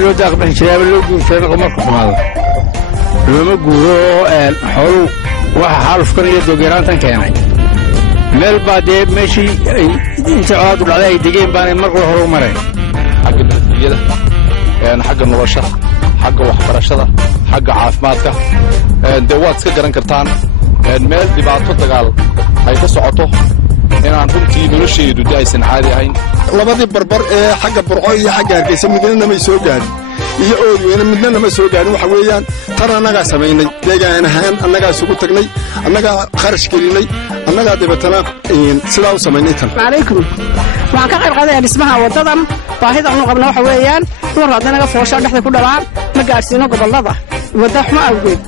لو داخل شباب لو جوشنا قمركم هذا لما جورو حلو وحالف كان يدو جيران كياني مال بعدين ماشي انت عاد على يدقين بان مرقوا هو مرين حق البلدية يعني حق النورشة حق وحبرشة حق عافماتك دوات سكران كرتان مال دبعتو تقال هاي كسعته إن عن رمتي نرشي دودي أيسن عادي هين لبادي بربر حق برقوي حق هرقيسة مدينة ما يسوقان يقول وين مدينة ما يسوقان وحويان ترى أنا سميني ديجا أنا هان أنا سوقتني أنا خرج كليني أنا دبتنا سلاو سميني تن. عليكم. وعن كغير قضية اسمها وتضم واحد عمو قبل حويان ورادنا فوشة نحن كل العام مقاسينه قبل لضع ودح ما أوجد.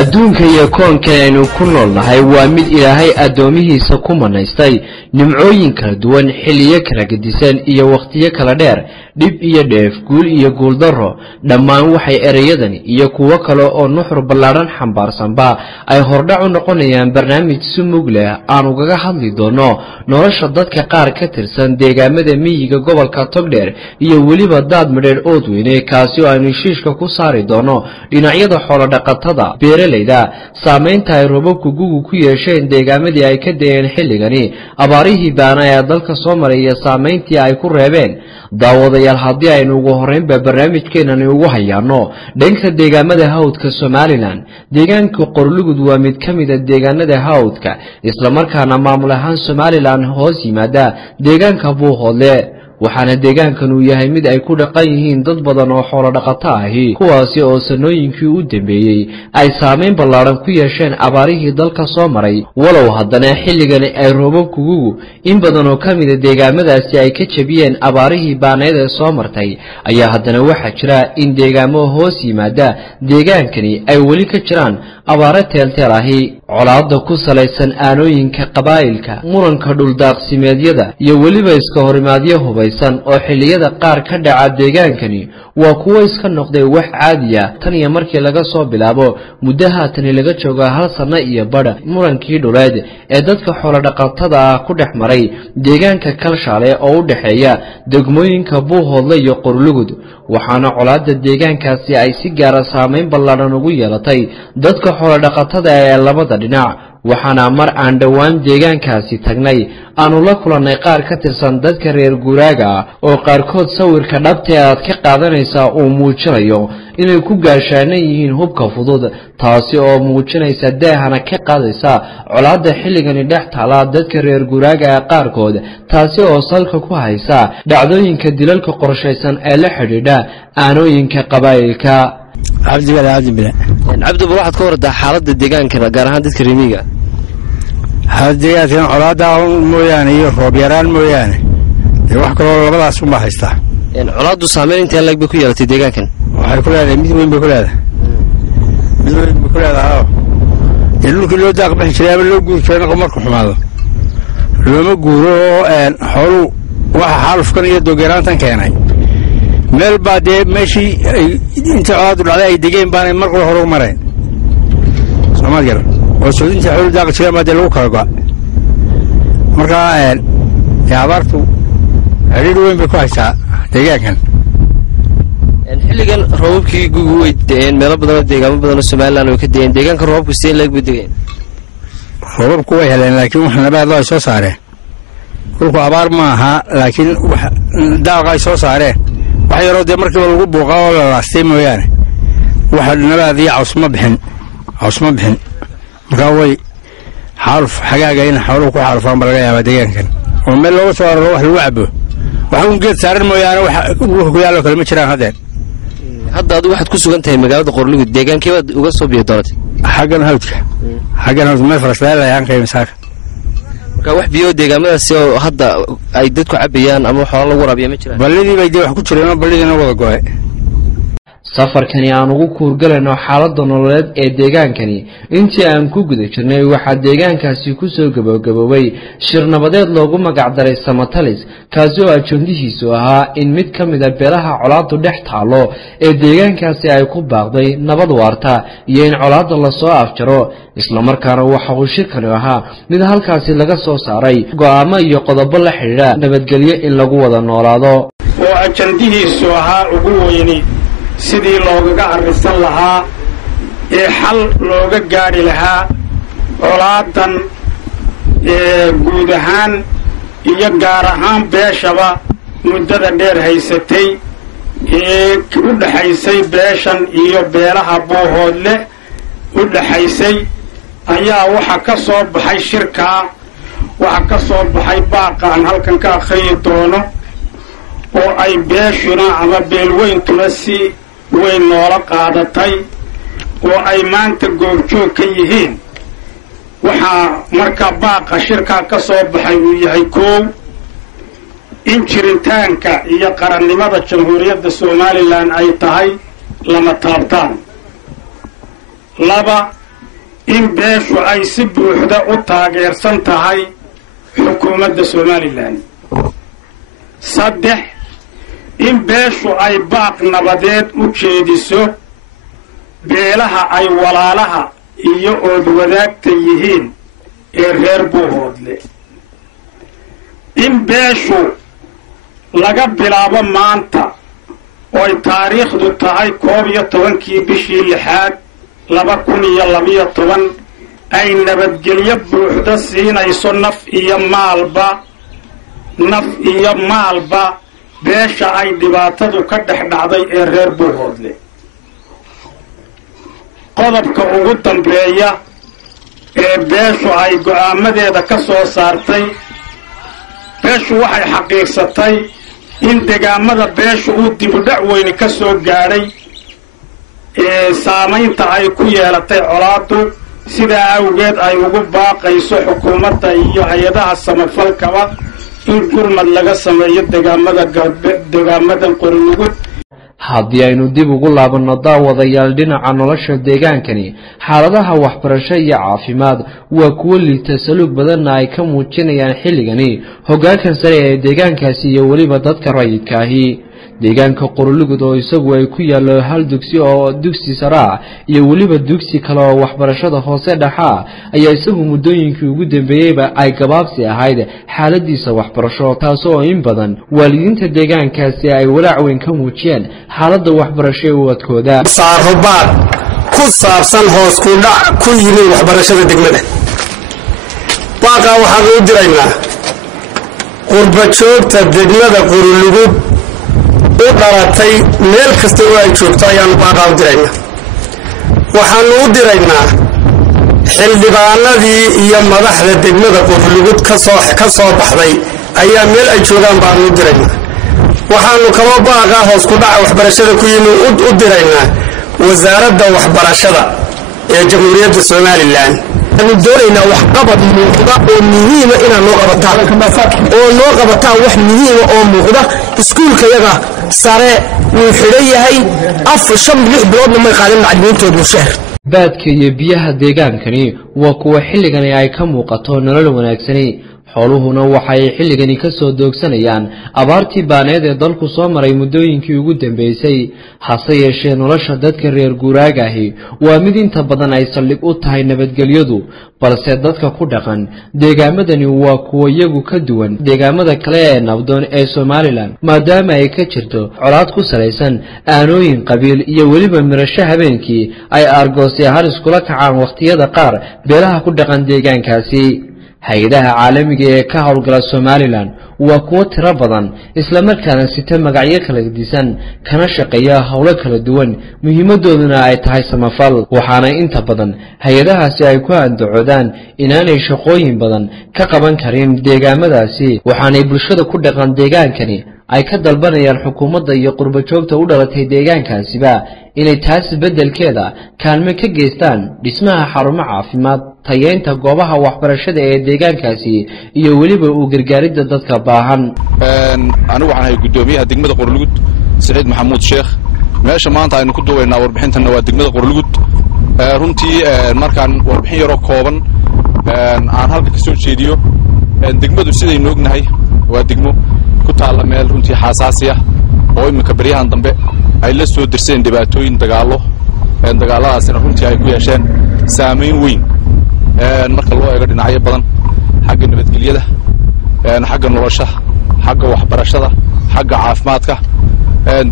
adduunka iyo koonka aynu ku noolnahay waa mid ilaahay addoomihiisa ku manaystay nimcooyin kala duwan xilliyo kala gedisan iyo waqtiyo kala dheer dhib iyo dheef guul iyo guul darro dhammaan waxay ereyadani iyo kuwo kale oo nuxur ballaaran xambaarsanba ay hordhac u noqonayaan barnaamij sumug leh aan ugaga hadli doono nolosha dadka qaar ka tirsan deegaamada miyiga gobolka Togdheer iyo weliba daad midheer oodweyne kaasi oo aynu heshiiska ku saari doono dhinacyada xoolo dhaqatada beeralayda saameynta ay roobabku gugu ku yeesheen deegaamadii ay ka dayeen xilligani abaarihii baana ee dalka Soomaaliya saameyntii ay ku reebeen daawadayaal haddii aynu ugu horeynba barnaamijkeenani ugu hayaano dhanka deegaamada hawdka Somaliland deegaanka Qorlugud waa mid ka mid ah deegaanada hawdka isla markaana maamul ahaan Somaliland hoos yimaada deegaanka Buuhoodle waxaana deegaankan uu yahay mid ay ku dhaqan yihiin dad badan oo xoolo dhaqato ahi kuwaasi oo sanooyinkii u dambeeyay ay saameyn ballaaran ku yeesheen abaarihii dalka soo maray walow haddana xilligani ay roobabku in badan oo ka mid ah deegaamadaasi ay ka jabiyeen abaarihii baaneed ee soo martay ayaa haddana waxa jira in deegaamo hoos yimaada deegaankani ay weli ka jiraan abaare teelteel ahi colaadda ku salaysan aanooyinka qabaa'ilka muranka dhuldaaqsimeedyada iyo weliba iska horimaadyo hubaysan oo xilliyada qaar ka dhaca deegaankani waa kuwo iska noqday wax caadi ah tan iyo markii laga soo bilaabo muddo haatan laga joogo hal sano iyo badh murankii dhuleed ee dadka xoolo dhaqatada ah ku dhex maray deegaanka Kalshaale oo u dhaxeeya degmooyinka Buuhoodle iyo Qorlugud waxaana colaadda deegaankaasi ay si gaar ah saameyn ballaaran ugu yeelatay dadka xoolo dhaqatada ee labada dhinac waxaana mar aan dhawaan deegaankaasi tagnay aanu la kulannay qaar ka tirsan dadka reer guuraaga oo qaarkood sawirka dhabta aad ka qaadanaysa uu muujinayo inay ku gaashaanan yihiin hubka fudud taasi oo muujinaysa daahana ka qaadaysa colaadda xilligani dhex taala dadka reer guuraaga qaarkood taasi oo salka ku haysa dhacdooyinka dilalka qorshaysan ee la xidhiidha aanooyinka qabaa'ilka عبد الله عبد الله waxaad ka wardaa xaaladda deegaanka gaar ahaan dadka reemiga هذه علاقة مويان iyo roob yaraan mooyaan wax kale oo labadaas uma haysta colaadu saameyn inta lag ku yeelatay deegaankan waxay ku leedahay mid weyn ku leedahay dhulka loo daaqbay shiraab loo guushana qamarku xumaado lama guuro xoolo waxa xaaluf kan iyo dogeeraantan keenay meel baadee meeshii inta colaadu dhacday ay degeen baan markuu hore u mareen Soomaaliya oo suudinta xoolo daaq jiray ma lagu kala go'ay marka abaartu xiriir weyn bay ku haysaa deegaankan xilligan roobabkii gugu way deeyeen meel badan deegaamo badan oo Soomaaliland oo ka deeyeen deegaanka roobku si leeg buu deeyeen roobku way heleen laakiin wax nabaad loo soo saareen kulku abaar ma aha laakiin wax daaq ay soo saareen wax yar oo de markii lagu buuqaa oo la laastay mooyaan waxa nabaad iyo cusma bixin marka way xaaluf xagaaga in xoolo ku xaalufaan balaga yaabaa deegaankan oo meel loo soo raro wax lagu cabo waxa uu geed saaran mooyaan wax ku yaalo kale ma jiraan hadda aad waxaad ku sugan tahay magaalada Qorlugud deegaankeeda uga soo biyo doonatay xagan hawdka meel farasleed ayaan ka imsaaka marka wax biyo deegaamadaas oo hadda ay dadku cabayaan ama xoolo lagu waraabiyo ma jiraan balidii bay wax ku jireen balidina wada go'ay safarkani aan ugu kuurgalayno xaaladda nololeed ee deegaankani intii aan ku guda jirnay waxaa deegaankaasi ku soo gabagaboobay shir nabadeed loogu magac daray Samatalis kaasi oo ajandihiisu ahaa in mid ka mid ah beelaha colaaddu dhex taalo ee deegaankaasi ay ku baaqday nabad waarta iyo in colaadda la soo afjaro isla markaana waxa uu shirkani ahaa mid halkaasi laga soo saaray go'aamo iyo qodobo la xiriira nabadgelyo in lagu wada noolaado oo ajandihiisu ahaa ugu weyni sidii loogaga arrisan lahaa ee xal looga gaari lahaa colaadan guud ahaan iyo gaar ahaan beeshaba muddada dheer haysatay ee u dhaxaysay beeshan iyo beelaha Buuhoodle u dhaxaysay ayaa waxa ka soo baxay shirkaa waxa ka soo baxay baaqaan halkan ka akhriyi doono oo ay beeshuna ama beelweyntuna si weyn noola qaadatay oo ay maanta goobjoog ka yihiin waxaa marka baaqa shirkaa ka soo baxay uu yahay koow in jiritaanka iyo qarannimada jamhuuriyadda Somaliland ay tahay lama taabtaan laba in beeshu ay si buuxda u taageersan tahay xukuumadda Somaliland saddex in beeshu ay baaq nabadeed u jeediso beelaha ay walaalaha iyo ood wadaagta yihiin ee reer Buuhoodle in beeshu laga bilaabo maanta oo ay taariikhdu tahay 11 bishii 6 2012 ay nabadgelyo buuxda siinayso naf iyo maalba beesha ay dhibaatadu ka dhex dhacday ee reer Buuhoodle qodobka ugu dambeeya ee beeshu ay go'aamadeeda ka soo saartay beeshu waxay xaqiiqsatay in deegaamada beeshu uu dib u dhac weyn ka soo gaaray ee saamaynta ay ku yeelatay colaaddu sida awgeed ay ugu baaqayso xukuumadda iyo hay'adaha samafalkaba in gurmad laga sameeyo deegaamadan Qorlugud haddii aynu dib ugu laabanno daawadayaal dhinaca nolosha deegaankani xaaladaha waxbarasho iyo caafimaad waa kuwo liita saluug badanna ay ka muujinayaan xilligani hoggaanka sare ee deegaankaasi iyo weliba dadka rayidka ahi deegaanka Qorlugud oo isagu ay ku yaalo hal dugsi oo dugsi sare iyo weliba dugsi kale oo waxbarashada hoose dhaxa ayaa isagu muddooyinkii ugu dambeeyayba ay gabaabsi ahayd xaaladiisa waxbarasho taas oo in badan waalidiinta deegaankaasi ay walaac weyn ka muujiyeen xaaladda waxbarasho ee wadkooda saarubaad ku saabsan hoos ku dhac ku yimid waxbarashada degmada baaqaa waxaan u diraynaa qurba joogta degmada Qorlugud u dhalatay meel kasta oo ay joogto ayaan baaqaa u diraynaa waxaan u diraynaa xildhibaanadii iyo madaxda degmada Qorlugud ka soo baxday ayaa meel ay joogaan baan u diraynaa waxaanu kaba baaqaa hoos ku dhaca waxbarashada ku yimid u diraynaa wasaaradda waxbarashada ee jamhuuriyadda Somaliland أنا دورنا وحقبض موقضة أو مهمة إنا نقبضها أو نقبضها وح مهمة أو موقضة سكول كيغا سارة وحرية هاي شم لح بلادنا ما يقالين معلمين تودو شهر baadka iyo biyaha deegaankani waa kuwa xilligani ay ka muuqato nolol wanaagsani xooluhuna waxay xilligani ka soo doogsanayaan abaartii baaneed ee dalku soo maray muddooyinkii ugu dambeysay hase yeeshee nolosha dadka reer guuraaga ahi waa mid inta badan ay saldhig u tahay nabadgelyadu balse dadka ku dhaqan deegaamadani waa kuwa iyagu ka duwan deegaamada kale ee nabdoon ee Somaliland maadaama ay ka jirto colaad ku salaysan aanooyin qabiil iyo weliba mirasho habeenkii ay argoosi ahaan iskula kacaan waqtiyada qaar beelaha ku dhaqan deegaankaasi hay'adaha caalamiga ee ka howlgala Somaliland waa kuwa tiro badan isla markaana sita magacyo kala gedisan kana shaqeeya hawlo kala duwan muhiimadooduna ay tahay samafal waxaana inta badan hay'adahaasi ay ku andacoodaan inaanay shaqooyin badan ka qaban karin deegaamadaasi waxaanay bulshada ku dhaqan deegaankani ay ka dalbanayaan xukuumadda iyo qurba joogta u dhalatay deegaankaasiba inay taas bedelkeeda kaalmo ka geystaan dhismaha xarumo caafimaad tayeynta goobaha waxbarashada ee deegaankaasi iyo weliba u gargaaridda dadka baahan anigu waxaan ahay gudoomiyaha degmada Qorlugud Saciid Maxamuud Sheekh meesha maanta aynu ku duubaynaa warbixintanna waa degmada qorlugud runtii markaan warbixin yaroo kooban aan halka ka soo jeediyo degmadu sidaynu ognahay waa degmo ku taalla meel runtii xaasaasi ah oo iminka baryahan dambe ay la soo dirseen dhibaatooyin dagaalladaasina runtii ay ku yeesheen saamayn weyn marka loo eego dhinacyo badan xagga nabadgelyada xagga nolosha xagga waxbarashada xagga caafimaadka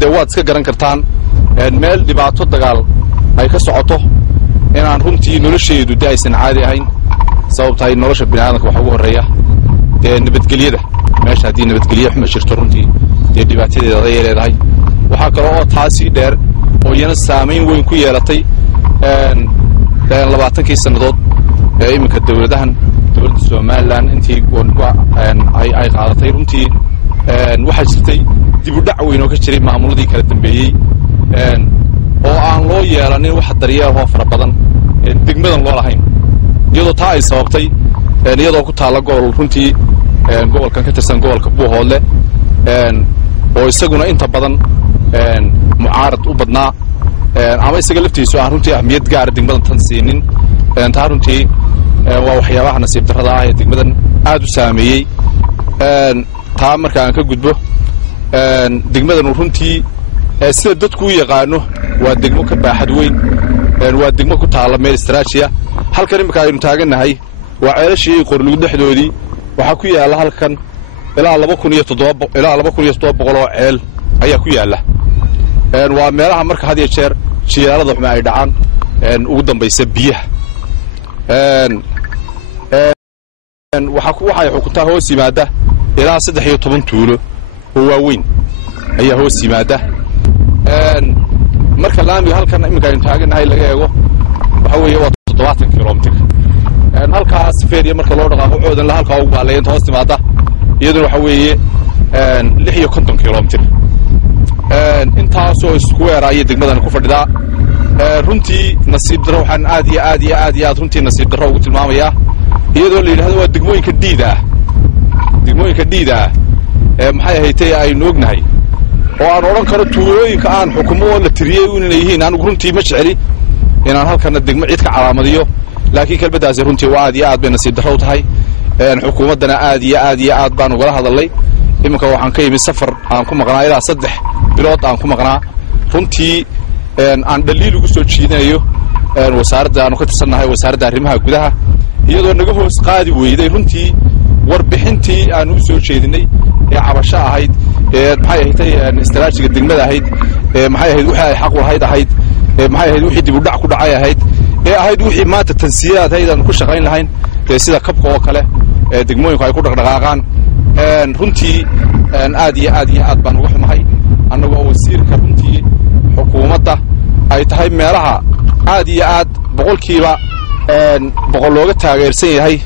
dee waad iska garan kartaan meel dhibaato dagaal ay ka socoto inaan runtii nolosheedu dee aysan caadi ahayn sababtahay nolosha bini'aadamka waxa ugu horreeya dee nabadgelyada meesha haddii nabadgelye xuma jirto runtii dee dhibaatadeeda ayay leedahay waxaa kale oo taasii dheer oo iyana saamayn weyn ku yeelatay 20 sannadood ee iminka dowladda Soomaaliland intii ay qaadatay runtii waxaa jirtay dib u dhac weyn oo ka jiray maamuladii kala dambeeyey oo aan loo yeelanin wax daryeel oo fara badan degmadan loo lahayn iyadoo taa ay sababtay iyadoo ku taalla gobol runtii gobolkan ka tirsan gobolka Buuhoodle oo isaguna inta badan mucaarad u badnaa ama isaga laftiisu aan runtii ahmiyad gaar degmadan tan siinin taa runtii waa waxyaabaha nasiib darrada ah ee degmadan aad u saameeyey taa marka aan ka gudbo degmadan runtii sida dadku u yaqaano waa degmo ka baaxad weyn waa degmo ku taalla meel istaraatijiya halkan imika aynu taagannahay waa ceelashii Qorlugud dhexdoodii waxaa ku yaalla halkan ilaa 2700 oo ceel ayaa ku yaalla waa meelaha marka had iyo jeer jilaalada xuma ay dhacaan ugu dambaysa biyaha waxay xukuntaa hoos yimaada ilaa 13 tuulo oo waaweyn ayaa hoos yimaada marka laamiga halkan imika aynu taagannahay laga eego waxa weeye waa 70 kilomitir halkaas feeriya marka loo dhaqaaqo coodan la halkaa ugu baaleeyay hoos timaada iyaduna waxa weeye 56 kilomitir intaasoo isku weeraya degmadan ku fadhidaa runtii nasiib darro waxaan aad iyo aad runtii nasiib darro ugu tilmaamayaa iyadoo la yidhaahdo waa degmooyinka dhiida ah maxay ahayd aynu ognahay oo aan odhan karo tuulooyinka aan xukumo oo la tiriyey inay yihiin anigu runtii ma jeceli inaan halkana degmo cid ka calaamadiyo laakiin kelmaddaasi runtii waa aad iyo aad bay nasiib darro u tahay xukuumaddana aad iyo aad baan ugala hadalnay iminka waxaan ka yimid safar aan ku maqnaa ilaa 3 bilood aan ku maqnaa runtii aan dhaliil ugu soo jiidinayo wasaaradda aanu ka tirsannahay wasaaradda arrimaha gudaha iyadoo naga hoos qaadi weyday runtii warbixintii aanu u soo jeedinay ee cabasho ahayd maxay ahayd istaraatijiga degmada ahayd maxay ahayd wixii ay xaq u ahayd maxay ahayd wixii dib u dhac ku dhacay ahayd ahayd wixii maanta tansiyaad aydan ku shaqayn lahayn sida kabka oo kale degmooyinku ay ku dhaqdhaqaaqaan runtii aad iyo aad baan uga xumahay annagoo wasiirka runtii xukuumadda ay tahay meelaha aad iyo aad boqolkiiba boqol looga taageersan yahay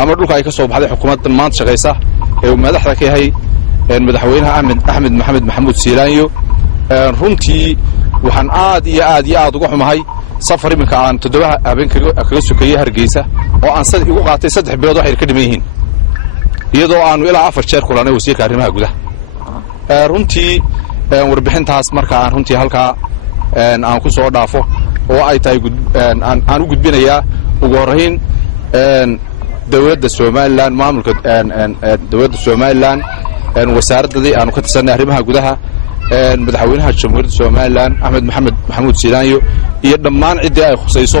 ama dhulka ay ka soo baxday xukuumaddan maanta shaqaysa ee madaxda ka yahay madaxweynaha axmed maxamed maxamuud siilaanyo runtii waxaan aad iyo aad uga xumahay safar iminka aan 7 habeen kaga sokayey Hargeysa oo aan igu qaatay 3 bilood waxay ka dhiman yihiin iyadoo aanu ilaa 4 jeer kulanay wasiirka arrimaha gudaha runtii warbixintaas marka aan runtii halkaa aan ku soo dhaafo oo ay tahay aan u gudbinayaa ugu horreyn dawladda Soomaaliland maamulka dawladda Soomaaliland wasaaradda aanu ka tirsanay arrimaha gudaha madaxweynaha jamhuuriyadda Soomaaliland Axmed Maxamed Maxamuud Siilaanyo iyo dhammaan cidii ay khusayso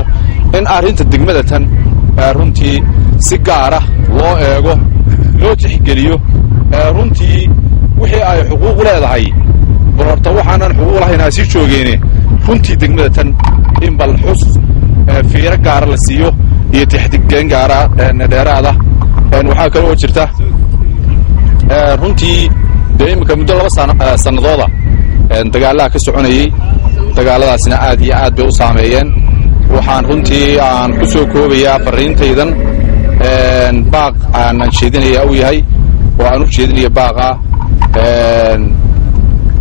in arrinta degmada tan runtii si gaar ah loo eego loo tixgeliyo runtii wixii ay xuquuq leedahay horta waxaanan xuquuq lahayn si joogeene runtii degmada tan in bal xus fiiro gaar la siiyo iyo tixgelin gaar ah dheeraada waxaa kale oo jirta runtii imika muddo 2 sanadooda dagaalaha ka soconayay dagaaladaasina aad iyo aad bay u saameeyeen waxaan runtii aan ku soo koobayaa fariintaydan baaq aan jeedinaya uu yahay oo aan u jeedinayo baaqa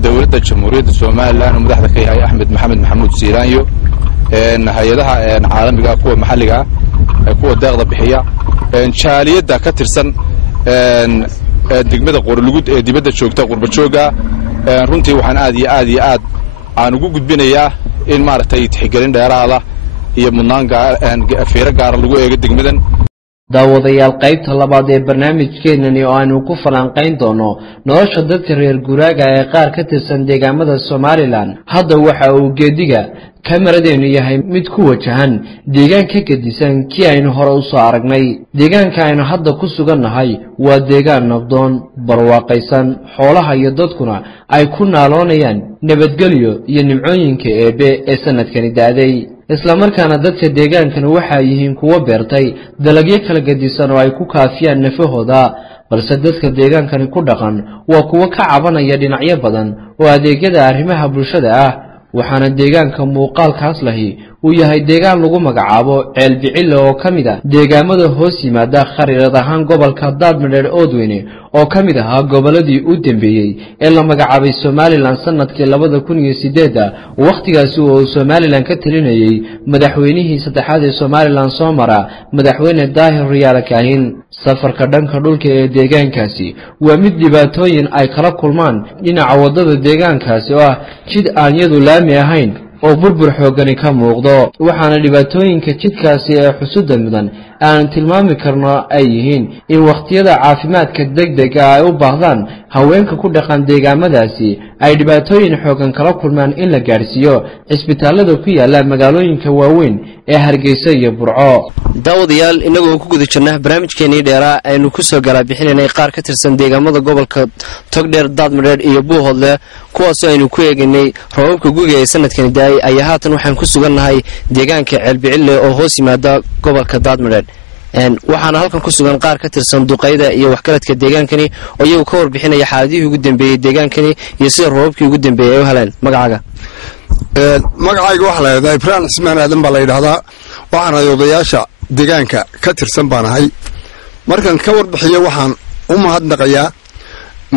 dawladda jamhuuriyadda Soomaaliland oo madaxda ka yahay Axmed Maxamed Maxamuud Siilaanyo hay'adaha caalamiga kuwa maxalliga kuwa deeqda bixiya jaaliyadda ka tirsan degmada Qorlugud ee dibadda joogta qurbajooga runtii waxaan aad iyo aad aan ugu gudbinayaa in maaragtay tixgelin dheeraada iyo mudnaan fiiro gaara lagu eego degmadan. daawadayaal qaybta labaad ee barnaamijkeenani oo aanu ku falanqayn doono nolosha dadka reer guuraaga ee qaar ka tirsan deegaamada Somaliland. hadda waxa uu geediga kameradeenu yahay mid ku wajahan deegaan ka gedisan kii aynu hore u soo aragnay. deegaanka aynu hadda ku sugannahay waa deegaan nabdoon, barwaaqaysan, xoolaha iyo dadkuna ay ku naaloonayaan nabadgelyo iyo nimcooyinka eebe ee sanadkani daaday. isla markaana dadka deegaankan waxa yihiin kuwa beertay dalagyo kala gedisan oo ay ku kaafiyaan nafahooda, balse dadka deegaankani ku dhaqan waa kuwa ka cabanaya dhinacyo badan oo adeegyada arrimaha bulshada ah. waxaana deegaanka muuqaalkaas lahi uu yahay deegaan lagu magacaabo Ceel Bicile oo kamid ah deegaamada hoos yimaada khariirad ahaan gobolka Daadmadheer Oodweyne oo kamid ah goboladii u dambeeyay ee la magacaabay Somaliland sanadkii 2008 waqtigaasi oo Somaliland ka talinayay madaxweynihii saddexaad ee Somaliland soo mara madaxweyne Daahir Riyaal Kaahin. safarka dhanka dhulka ee deegaankaasi waa mid dhibaatooyin ay kala kulmaan dhinaca wadada deegaankaasi oo ah jid aan yadu laami ahayn oo burbur xoogani ka muuqdo. waxaana dhibaatooyinka jidkaasi ee xusuuda mudan aan tilmaami karno ay yihiin in waqtiyada caafimaadka degdega ay u baahdaan haweenka ku dhaqan deegaamadaasi ay dhibaatooyin xoogan kala kulmaan in la gaarsiiyo cisbitaalada ku yaala magaalooyinka waaweyn ee Hargeysa iyo Burco. daawadayaal inagoo ku guda jirnaa barnaamijkeenii dheeraa aynu ku soo gala bixinay qaar ka tirsan deegaamada gobolka Togdheer, Daadmadheer iyo Buuhoodle kuwaas oo aynu ku eegnay roobabka guga ee sanadkan daay. ayaa haatan waxaan ku sugannahay deegaanka Ceel Bicile oo hoos yimaada gobolka Daadmadheer. waxaana halkan ku sugan qaar ka tirsan duqeyda iyo waxgaradka deegaankani oo iyagu ka warbixinaya xaaladihii ugu dambeeyay deegaankani iyo sida roobabkii ugu dambeeyay ay u heleen. magacaaga? magacayga waxa la yiraahdaa Ibrahim Ismaan Aadan baa la yiraahdaa. waxaan ahay odayaasha deegaanka ka tirsan baan ahay. markan ka warbixiyo waxaan u mahadnaqayaa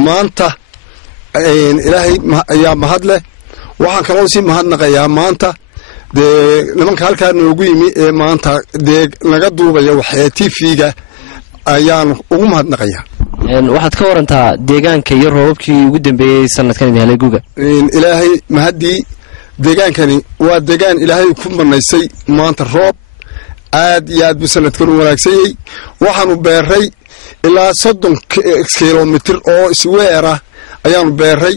maanta ilaahay ayaa mahad leh. waxaan kaloo sii mahadnaqayaa maanta nimanka halkaa noogu yimi ee maanta naga duubaya waxee TV-ga ayaan ugu mahadnaqayaa. waxaad ka warantaa deegaanka iyo roobabkii ugu dambeeyay sanadkan helay guga. ilaahay mahadii deegaankani waa deegaan ilaahay ku manaysay maanta roob aad iyo aad buu sanadkan u wanaagsanyay. waxaanu beeray ilaa 30 kilomitir oo isweera ayaanu beeray.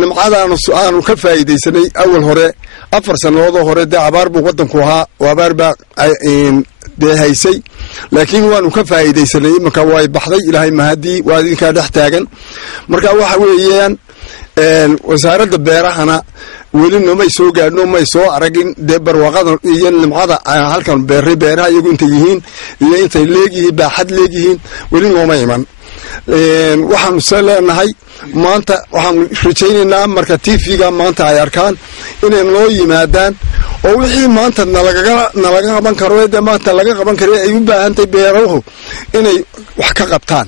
nimcadaanu ka faa'iideysanay awal hore 4 sanadood hore abaar buu wadanku ahaa oo abaar baa haysay, laakiin waanu ka faa'iideysanay. marka way baxday ilaahay mahadii waa idinka dhex taagan. marka waxa weeyaan wasaaradda beerahana weli noomay soo gaadhno, may soo aragin barwaaqada iyo nimcada halkan beeray beeraha iyagu intay yihiin iyo intay leeyihiin baaxad leeyihiin weli nooma iman. waxaanu leenahay maanta waxaan rajaynaynaa marka TV-ga maanta ay arkaan inay noo yimaadaan oo wixii maanta nalaga qaban karo maanta laga qaban karo ay u baahantahay beeruhu inay wax ka qabtaan,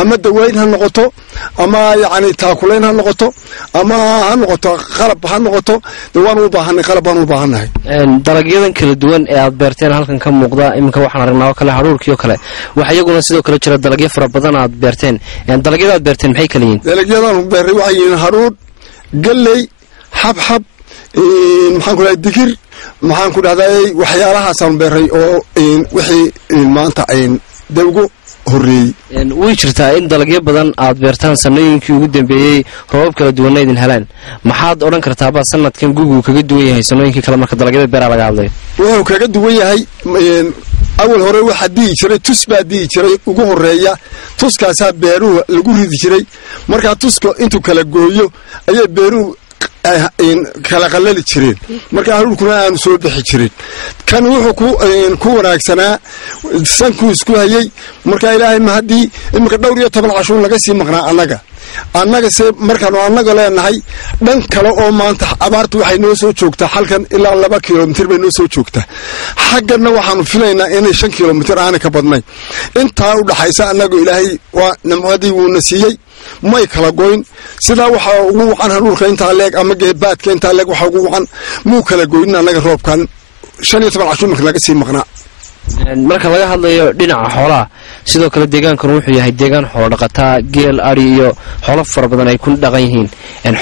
ama daweyn ha noqoto, ama yacni taakulayn ha noqoto, ama ha noqoto qalab ha noqoto. waan u baahanay qalab baan u baahannahay. dalagyadan kala duwan ee aad beerteen halkan ka muuqda iminka waxaan aragnaa oo kale haruurkii oo kale waxa iyaguna sidoo kale jira dalagyo fara badan aad beerteen. dalagyada aad beerteen maxay kala yihiin? dalagyadan beeray waxay yihiin haruur, galley, xabxab, maxaan ku dhahay digir, maxaan ku dhahday waxyaalahaasaan beeray oo wixii maanta dawgo horeeyay. way jirtaa in dalagyo badan aad beertaan sanadooyinkii ugu dambeeyay roobab kala duwan ay idin helaan. maxaad odhan kartaa baa sanadkan gugu kaga duwan yahay sanadooyinkii kale marka dalagyada beeraha laga hadlayo? wuxuu kaga duwan yahay awal hore waxa dii jiray tus baa dii jiray ugu horeeya. tuskaasaa beeruhu lagu ridi jiray. marka tuska intuu kala gooyo ayay beeruhu kala qalali jireen. marka haruurkuna aanu soo bixi jirin. kan wuxuu ku wanaagsanaa sankuu isku hayay. marka ilaahay mahadii iminka dhowr iyo 10 cashuur laga sii maqnaa annaga se markaanu annaga leenahay dhan kale oo maanta abaartu waxay noo soo joogtaa halkan ilaa 2 kilomitir bay noo soo joogtaa. xaggana waxaanu filaynaa inay 5 kilomitir aanay ka badnayn. intaa u dhaxaysa annagu ilaahay waa nimcadii wuuna siiyey, may kala goyn. sidaa waxa ugu wacan haruurka intaa leeg ama geebaadka intaa leeg waxa ugu wacan muu kala goyn annaga roobkan 15 cashuur marka laga sii maqnaa. marka laga hadlayo dhinaca xoolaha sidoo kale deegaankan wuxuu yahay deegaan xoolo dhaqataa geel ari iyo xoolo fara badan ay ku dhaqan yihiin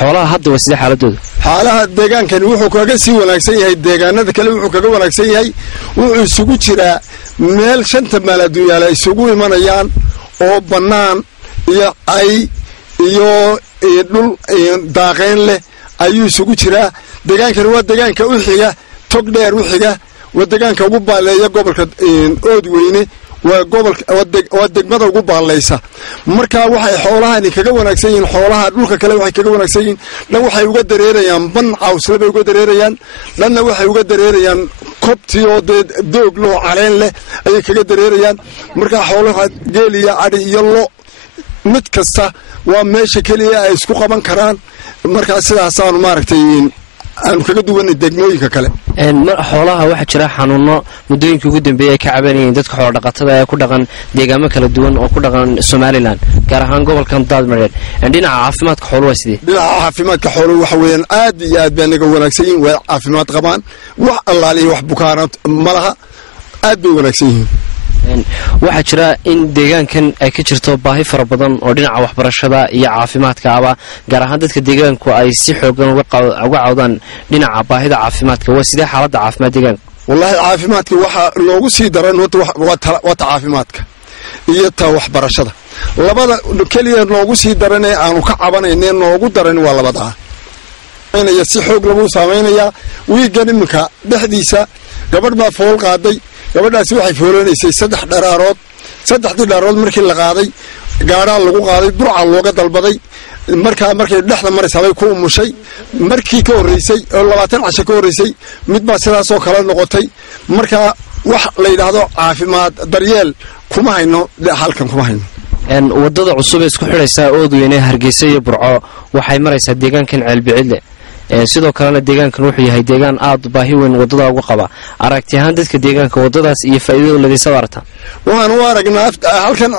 xoolaha hadda waa sidee xaaladooda xaalaha deegaankani wuxuu kaga sii wanaagsan yahay deegaanada kale wuxuu kaga wanaagsan yahay wuxuu isugu jiraa meel 5 meel adduunyaal ay isugu imanayaan oo bannaan iyo ay iyo dhul daaqeen leh ayuu isugu jiraa deegaankani waa deegaanka u xiga tog dheer u xiga waa deegaanka ugu baaleeya gobolka Oodweyne waa degmada ugu baalaysa marka waxay xoolahani kaga wanaagsan yihiin xoolaha dhulka kale waxay kaga wanaagsan yihiin dhan waxay uga dareerayaan ban cawsle bay uga dareerayaan dhanna waxay uga dareerayaan kobti oo doog loo caleen leh ay kaga dareerayaan marka xoolaha geel iyo ari iyo lo mid kasta waa meesha kaliya ay isku qaban karaan marka sidaas aan maaragtay aan kaga duwanay degmooyinka kale xoolaha waxa jira xanuuno muddooyinkii ugu dambeeyay ay ka cabanayeen dadka xoolo dhaqatada ee ku dhaqan deegaamo kala duwan oo ku dhaqan Somaliland gaar ahaan gobolkan Daadmareed dhinaca caafimaadka xooluhu waa sidee dhinaca caafimaadka xooluhu waxa weeyaan aad iyo aad baan uga wanaagsan yihiin waa caafimaad qabaan wax allaali wax bukaanad malaha aad bay wanaagsan yihiin waxa jira in deegaankan ay ka jirto baahi fara badan oo dhinaca waxbarashada iyo caafimaadka aba gaar ahaan dadka deegaanku ay si xoogan uga cawdaan dhinaca baahida caafimaadka waa sidee xaaladda caafimaad deegaanka wallahi caafimaadka waxa loogu sii daran waa caafimaadka iyo ta waxbarashada labada kaliya loogu sii daran ee aanu ka cabanayno loogu daran waa labada inay si xoog lagu saameynaya wiigan iminka dhexdiisa gabadh baa fool qaaday gabadhaasi waxay foolanaysay 3 dharaarood 3 dharaarood markii la qaaday gaadhaan lagu qaaday burca looga dalbaday markay dhexda marisay ku umushay markii ka horeysay 20 casho ka horeysay mid baa sidaas oo kala noqotay marka wax la yiraahdo caafimaad daryeel kuma hayno halkan kuma hayno wadada cusub ee isku xiraysa Oodweyne Hargeysa iyo Burco waxay maraysaa deegaankan Ceelbicile sidoo kalena deegaankan wuxuu yahay deegaan aad baahi weyn wadada uga qaba aragti ahaan dadka deegaanka wadadaas iyo faa'iidada ladaysa warta waxaan u aragnaa halkan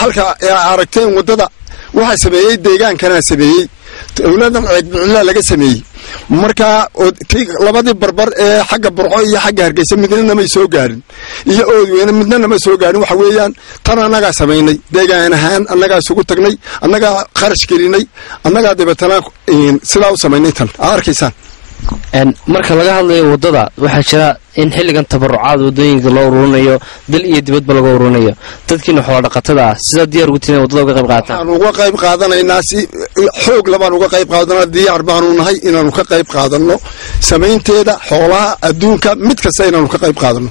halka aragteen wadada waxa sameeyay deegaankana sameeyay dawladda Ceelbicile laga sameeyay marka labadii barbar ee xagga Burco iyo xagga Hargeysa midna ma soo gaarin iyo Oodweyne midna ma soo gaarin waxa weeyaan tan anaga sameeynay deegaan ahaan anaga isugu tagnay anaga kharash gelinay anaga dibatana sida u sameeynay tan arkaysan marka laga hadlayo wadada waxa jira in xilligan tabarucaad wadooyinka loo ururinayo dal iyo dibadba laga ururinayo dadkina xoolo dhaqatada sida diyaar ugu tiinay wadada uga qayb qaataan aan uga qayb qaadanaynaa si xoog labaan uga qayb qaadanaa diyaar baan u nahay inaan ka qayb qaadano sameynteeda xoolaha adduunka mid kasta inaan ka qayb qaadano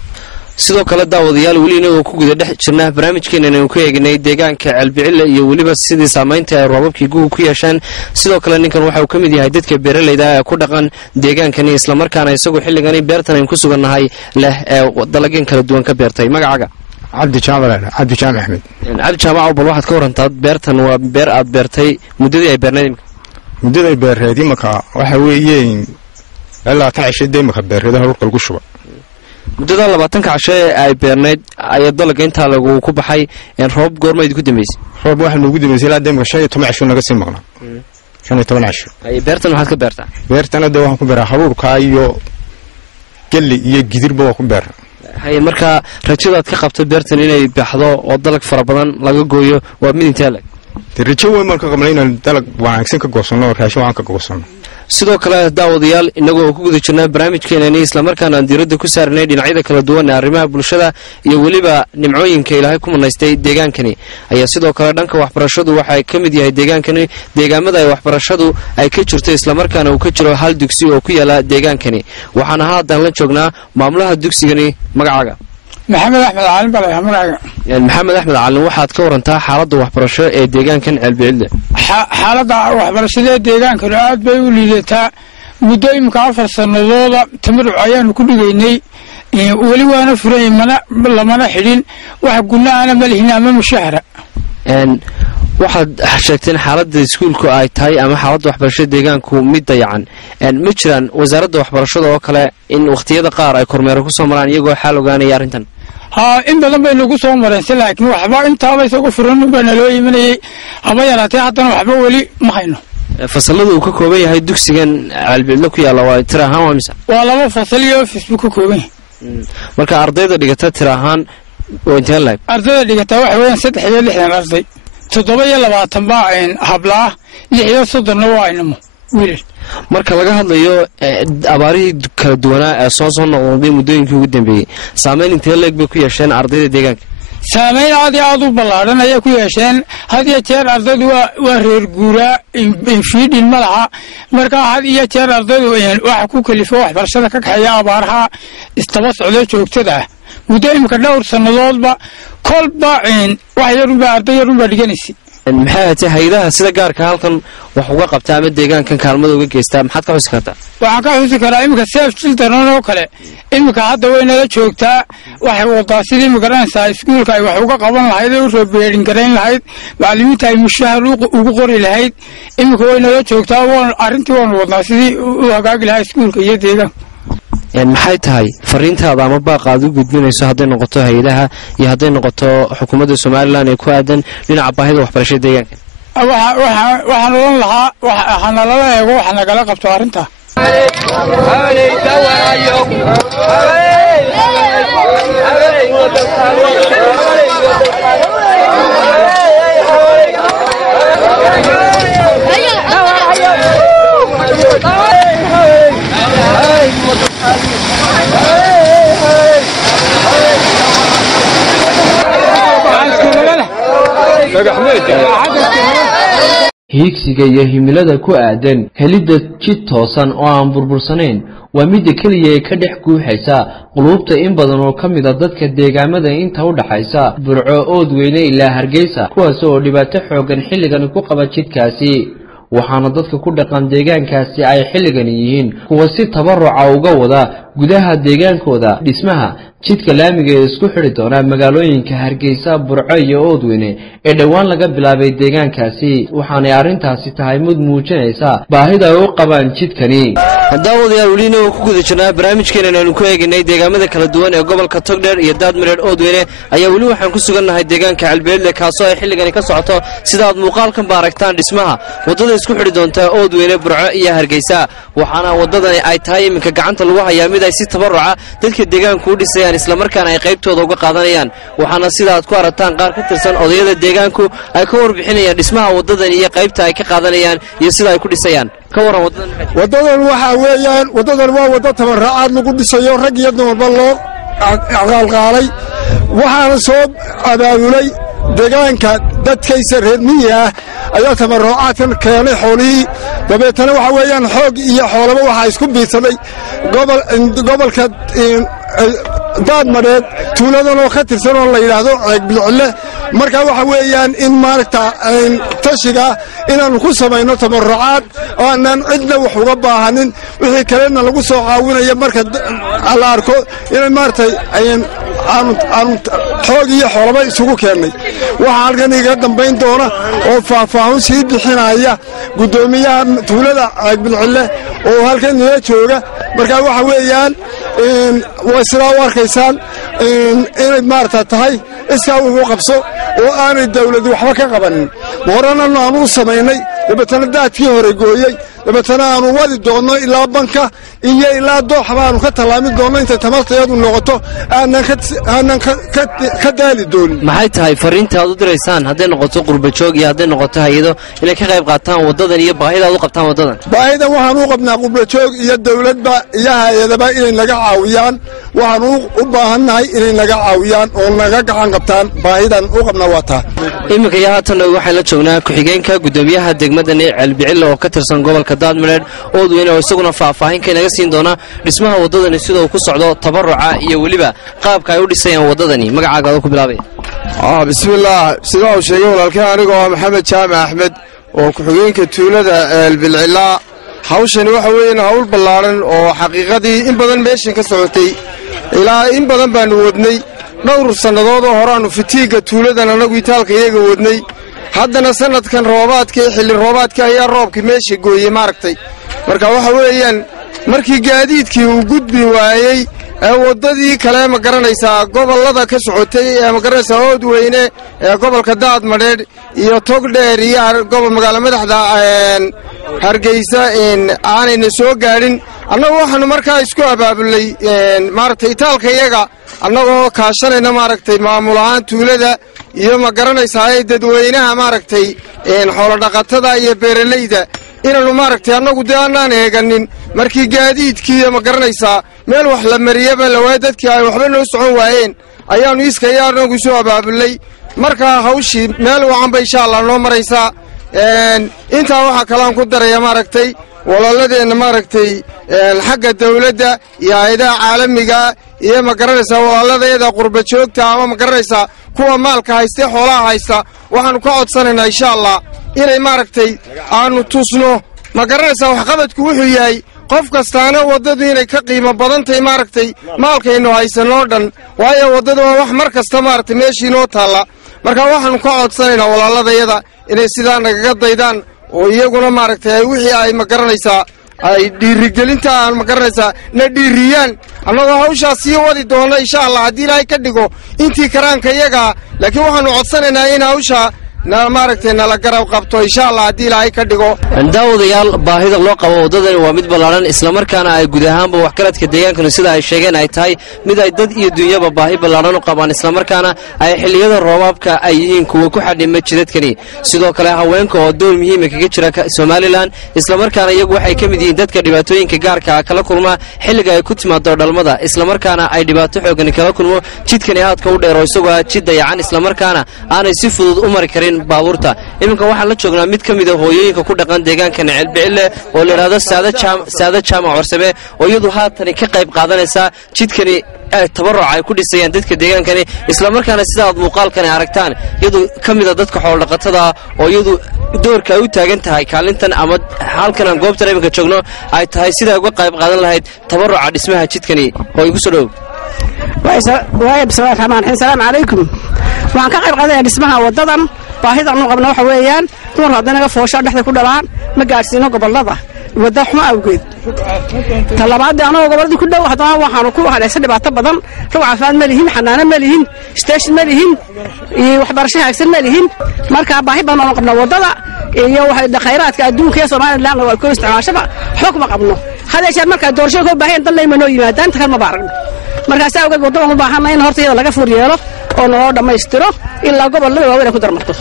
sidoo kale daawadayaal weli inagoo ku guda dhex jirnaa barnaamijkeena inaan ku eegnay deegaanka Ceelbicile iyo weliba sidii saameynta ay roobabkii gu'u ku yeeshaan sidoo kale ninkan waxa uu ka mid yahay dadka beeralayda ee ku dhaqan deegaankani isla markaana isagu xilligan beertan ay ku sugannahay leh dalageen kala duwan ka beertay magacaaga Cabdi Jaamac Ahmed Cabdi Jaamac bal waxaad ka warantaa beertan waa beer aad beertay muddadii ay beernayd muddaday beerreedii marka waxa weeyeen ilaa tan cishadii marka beerreedaha dhulka lagu shuba muddada 20 casho ay beernayd ay dalaga inta lagu ku baxay in roob goormayd ku dambeysay roob waxa lagu dambeysay ilaa deemka 15 casho naga sii maqnaa 15 casho ay beertan waxaad ka beertaa beertana waxaan ku beeraa haruurka iyo galli iyo gidirba waa ku beeraa hay marka rajadaad ka qabto beertan inay baxdo oo dalag fara badan laga gooyo waa mid inta lag rajo weyn marka qabnayna dalag wanaagsan ka goosano raashin waan ka goosano sidoo kale daawadayaal inagoo ku guda jirnaa barnaamijkeena isla markaana diiradda ku saarnay dhinacyada kala duwan ee arrimaha bulshada iyo weliba nimcooyinka Ilaahay ku manaystay deegaankani ayaa sidoo kale dhanka waxbarashadu waxa ka mid yahay deegaankani deegaamada ay waxbarashadu ay ka jirto isla markaana uu ka jiro hal dugsi oo ku yaala deegaankani waxaana haatan la joognaa maamulaha dugsigani magacaaga maxamed axmed caalin baa la magacaaga maxamed axmed caalin waxaad ka warantaa xaaladda waxbarasho ee deegaankan Ceelbicile xaaladda waxbarashada ee deegaankan aad bay u liidataa muddo imka 4 sanadooda tamaruc ayaanu ku dhigaynay weli waana furay lamana xidhin wax gunaana ma lihin ama mushahara waxaad sheegteen xaaladda iskuulku ay tahay ama xaaladda waxbarashada deegaanku mid dayacan ma jiraan wasaaradda waxbarashada oo kale in waqtiyada qaar ay kormeero ku soo maraan iyagoo xal ogaanaya arrintan in badan bay nagu soo mareen laakiin waxba intaaba isagu furan baa loo yiminayay haba yaraatee haddana waxba weli ma hayno fasalada uu ka kooban yahay dugsigan Ceelbicile ku yaala waa tira ahaan waa mise waa 2 fasal iyo office ku kooban marka ardayda dhigata tir ahaan intee leeg ardayda dhigata waxa weeyaan 360 arday 27 baa hablaa 60 waa inamo wiil marka laga hadlayo abaarihii kala duwanaa ee soo noqday muddooyinkii ugu dambeeyay saameyn intee leeg bay ku yeesheen ardayda deegaanka saameyn aad u ballaaran ayay ku yeesheen had iyo jeer ardaydu waa reer guuraa fiidhin ma laha marka had iyo jeer ardaydu waxa ku kalifo waxbarashada ka kaxeeya abaaraha istaba socdo joogtada ah muddo imika dhowr sannadoodba kolba wax yarunba arday yarunba dhiganaysay maxay tahay hay'adaha sida gaarka halkan wax uga qabta ama deegaankan kaalmada uga geystaa maxaad ka xusi kartaa waxaan ka xusi karaa imika Save Children oo kale imika hadda way nala joogtaa waxay wadaa sidii magaranaysaa iskuulka ay wax uga qaban lahayd oo reebeerin gareyn lahayd macallimiinta ay mushahar ugu qori lahayd imika way nala joogtaa arrintii waan wadaa sidii u hagaagi lahayd iskuulka iyo deegaanka maxay tahay fariintaada ama baaqaad u gudbinayso hadday noqoto hay'adaha iyo hadday noqoto xukuumadda Soomaaliland ee ku aadan dhinaca baahida waxbarashada deegaanka waxaan oran lahaa waxaan la eego waxa nagala qabto arrinta hiigsiga iyo himilada ku aadan helidda jid toosan oo aan burbursanayn waa midda keliya ee ka dhex guuxaysa quluubta in badan oo ka mid a dadka deegaamada inta u dhaxaysa Burco Oodweyne ilaa Hargeysa kuwaas oo dhibaato xoogan xilligan ku qaba jidkaasi waxaana dadka ku dhaqan deegaankaasi ay xilligan yihiin kuwa si tabaruca uga wada gudaha deegaankooda dhismaha jidka laamiga ee isku xiri doona magaalooyinka Hargeysa Burco iyo Oodweyne ee dhawaan laga bilaabay deegaankaasi waxaana arrintaasi tahay mid muujinaysa baahida ay u qabaan jidkani daawadayaal waliina ku guda jirnaa barnaamijkeena aanu ku eegnay deegaamada kala duwan ee gobolka Togdheer iyo Daadmareer Oodweyne ayaa wali waxaan ku sugannahay deegaanka Calbeelle kaasoo ay xilligan ka socoto sida aad muuqaalkan baaragtaan dhismaha wadada isku xiri doonta Oodweyne Burco iyo Hargeysa waxaana wadadani ay tahay iminka gacanta lagu hayaa mid ay si tabaruca dadka deegaanka u dhisayaan isla markaana ay qaybtooda uga qaadanayaan waxaana sida aad ku aragtaan qaar ka tirsan odayada deegaanku ay ka warbixinayaan dhismaha wadadan iyo qaybta ay ka qaadanayaan iyo sida ay ku dhisayaan ka waran wadadan waxa weeyaan wadadan waa wada tabarucaad lagu dhisayo rag iyo dumarba loo aqalqaalay waxaana soo abaabulay deegaanka dadkaysa reer miyiga ayaa tabarucaadkan keenay xoolihii dabeetana waxa weeyaan xoog iyo xoolaba waxaa isku biirsaday gobolka Daadmareed tuuladan oo ka tirsan oo la yiraahdo Ceegbilcile marka waxa weeyaan in maaragta tashiga inaan ku sameeyno tabarucaad oo aan cidna wax uga baahanin wixii kalena lagu soo caawinayo marka la arko in maartay aan xoog iyo xoolaba isugu keenay waxa halkan iga dambeyn doona oo faahfaahin sii bixinaya gudoomiyaha tuulada Ceegbilcile oo halkan noo jooga marka waxa weeyaan وسلا واركيسان إن مارتا تهاي إسكاو قبصو وأنا الدولة وحبا كقبن ورانا نانو سميني لبتنا دات فيه رجويي لبتنا أنا وادي دونا إلا بنكا إياه إلا دو حبان وكتلامي دونا أنت تمرت يد النقطة أنا كدالي دول ما هي تهاي فرينتا هذا دريسان هذا نقطة قرب شوق يا هذا نقطة هيدا إلى كغيب قطان وضدنا يا باهيدا وقطان وضدنا باهيدا وحنو قبنا قرب شوق يا الدولة با يا هذا با إلى نجا عويان وحنو وباهنا إلى نجا عويان ونجا عن قطان باهيدا وقبنا وطا إما كيا هاتنا وحلا شونا كحجينك قدوميها دقمدني البعيل وكتر سنقبل كدادمرير Oodweyne oo isaguna faahfaahin ka naga siin doona dhismaha wadadani sida uu ku socdo tabaruca iyo waliba qaabka ay u dhisayaan wadadani magacaaga ku bilaabay bismillaah sida uu sheegay walaalkay aniga oo Maxamed Jaamac Axmed oo ku xigeenka tuulada Bilcila hawshani waxa weeyaan hawl ballaaran oo xaqiiqadii in badan meeshan ka socotay ilaa in badan baan wadnay dhowr sanadood oo horaanu fitiiga tuuladan anagu itaalka iyaga wadnay haddana sanadkan roobaadka xilli roobaadka ayaa roobkii meesha gooyay maaragtay marka waxa weeyaan markii gaadiidkii uu gudbi waayay wadadii kale ma garanaysaa gobolada ka socotay ma garanaysaa Oodweyne gobolka Daadmareer iyo Togdheer iyo gobol magaalo madaxda Hargeysa aanayna soo gaarin annagu waxaanu markaa isku abaabulnay maaragtay itaalka iyaga annagoo kaashanayna maaragtay maamul ahaan tuulada iyo ma garanaysaa dadweynaha maaragtay xoolodhaqatada iyo beeralayda inaannu maaragtay annagu dee annaan eeganin markii gaadiidkiiyo ma garanaysaa meel wax la mariyaba lawaa dadkii ay waxba noo socon waayeen ayaannu iskaya annagu soo abaabulnay markaa hawshii meel wacanba insha allah noo maraysaa intaa waxaa kaleaan ku daraya maaragtay walaaladeenna maaragtay xagga dawladda iyo hay-adaha caalamigaa iyo ma garanaysaa walaaladayada qurba joogta ama ma garanaysaa kuwa maalka haystee xoolaha haysta waxaannu ka codsanaynaa insha allah inay maaragtay aannu tusno ma garanaysaa waxqabadku wuxuu yahay qof kastaana waddadu inay ka qiimo badan tahay maaragtay maalkaynu haysanoo dhan waayo waddada waa wax mar kasta maaragtay meeshii noo taalla marka waxaannu ka codsanaynaa walaaladayada inay sidaa nagaga daydaan oo iyaguna maaragtay ay wixii ay ma garanaysaa ay dhiirigelinta aan ma garanaysaa na dhiiriyaan annagoo hawshaas sii wadi doona insha allah haddii ilaahay ka dhigo intii karaanka iyagaa laakiin waxaannu codsanaynaa in hawshaa maaragtay nala garab qabto insha allah haddii ilaahay ka dhigo daawadayaal baahida loo qabo waddadani waa mid ballaadhan islamarkaana ay guud ahaanba waxgaradka deegaankanu sida ay sheegeen ay tahay mid ay dad iyo dunyaba baahi ballaadhan u qabaan islamarkaana ay xilliyada roobaabka ay yihiin kuwa ku xadhima jidadkani sidoo kale haweenka oo door muhiima kaga jira somalilan islamarkaana iyagu waxay ka mid yihiin dadka dhibaatooyinka gaarka kala kulma xilliga ay ku timaado dhalmada islamarkaana ay dhibaato xoogani kala kulmo jidkani aadka u dheero isagoo jid dayacan islamarkaana aanay si fudud u mari karin baabuurta iminka waxaan la joognaa mid ka mid a hooyooyinka ku dhaqan deegaankana ceelbicille oo la yidhaahdo saada jaamac warsame oo iyadu haatani ka qayb qaadanaysa jidkani tabaruc ay ku dhisayaan dadka deegaankani islamarkaana sida aad muuqaalkani aragtaan iyadu ka mid a dadka xoolodhaqatada oo iyadu doorka ay u taagan tahay kaalintan ama halkan aan goobtan iminka joogno ay tahay sidaa uga qayb qaadan lahayd tabaruca dhismaha jidkani oo igu soo dhow bismillahi raxmaan raxiim salaamu calaykum waxaan ka qayb qaadanaya dhismaha waddadan baahida aanu qabna waxa weeyaan dumar haddanaga foosha dhexda ku dhalaan ma gaadhsiino gobollada wadda xumo awgeed talabaad anagoo gobolladii ku dhow haddana waxaanu ku hadhaysa dhibaato badan rag caafimaad ma lihin xanaano ma lihin station ma lihin iyo waxbarasho hagaagsan ma lihin marka baahi badan aanu qabna waddada iyo khayraadka adduunka iyo somalilan waa ku isticmaashaba waxba kuma qabno hada jeer markaa doorashada koo baahayan dan layma noo yimaadaan ta kalma baaragno markaas awgeed waddadan u baahanna in horta iyada laga fuur yeelo oo naloo dhammaystiro ilaa gobollada waaweyn ay ku darmarto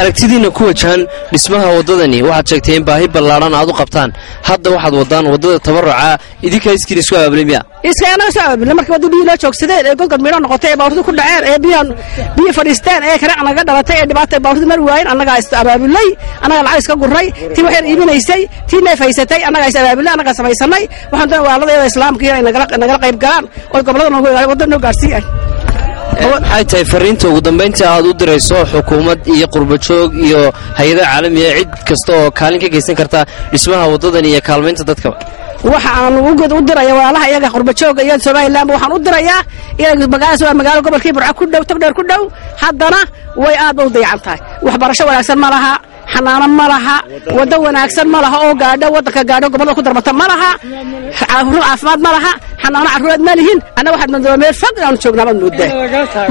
aragtidiina ku wajahan dhismaha waddadani waxaad sheegtay in baahi ballaadhan aad u qabtaan hadda waxaad wadaan waddada tabaruca idinkaa iskiin isku abaabulay miya iskaanaga soo abaabulay markii wadda biyo loo joogsadeen ee godgod midho noqotay ee baabuurtu ku dhaceen ee biyo fadhiisteen ee karaac naga dhalatay ee dhibaata baabuurtu mari waayeen annagaa is abaabulay annagaa lacag iska gurray tii waxyar iibinaysay tii neef haysatay annagaa is abaabulay annagaa samaysanay waxaan doonay walaaladayada islaamka inay nagala qayb galaan oo gobollada wadda noo gaarsiiyaan maxay tahay fariinta ugu dambaynta aad u dirayso xukuumad iyo qurbajoog iyo hay-adaha caalamiga cid kasta oo kaalin ka geysan karta dhismaha waddadan iyo kaalmaynta dadkaba waxa aanu u diraya walaalaha iyaga qurbajooga iyo somaliland waxaan u dirayaa inay magaaladaas waa magaalo gobolkii burca ku dhow togdheer ku dhow haddana way aad u dayacan tahay waxbarasho wanaagsan ma laha xanaano ma laha waddo wanaagsan ma laha oo gaadho waddanka gaadho gobollada ku darmata ma laha caafimaad ma laha xanaano carruureed ma lihin annaga waxaad moodaa meel fog inaanu joognaa baad moodaa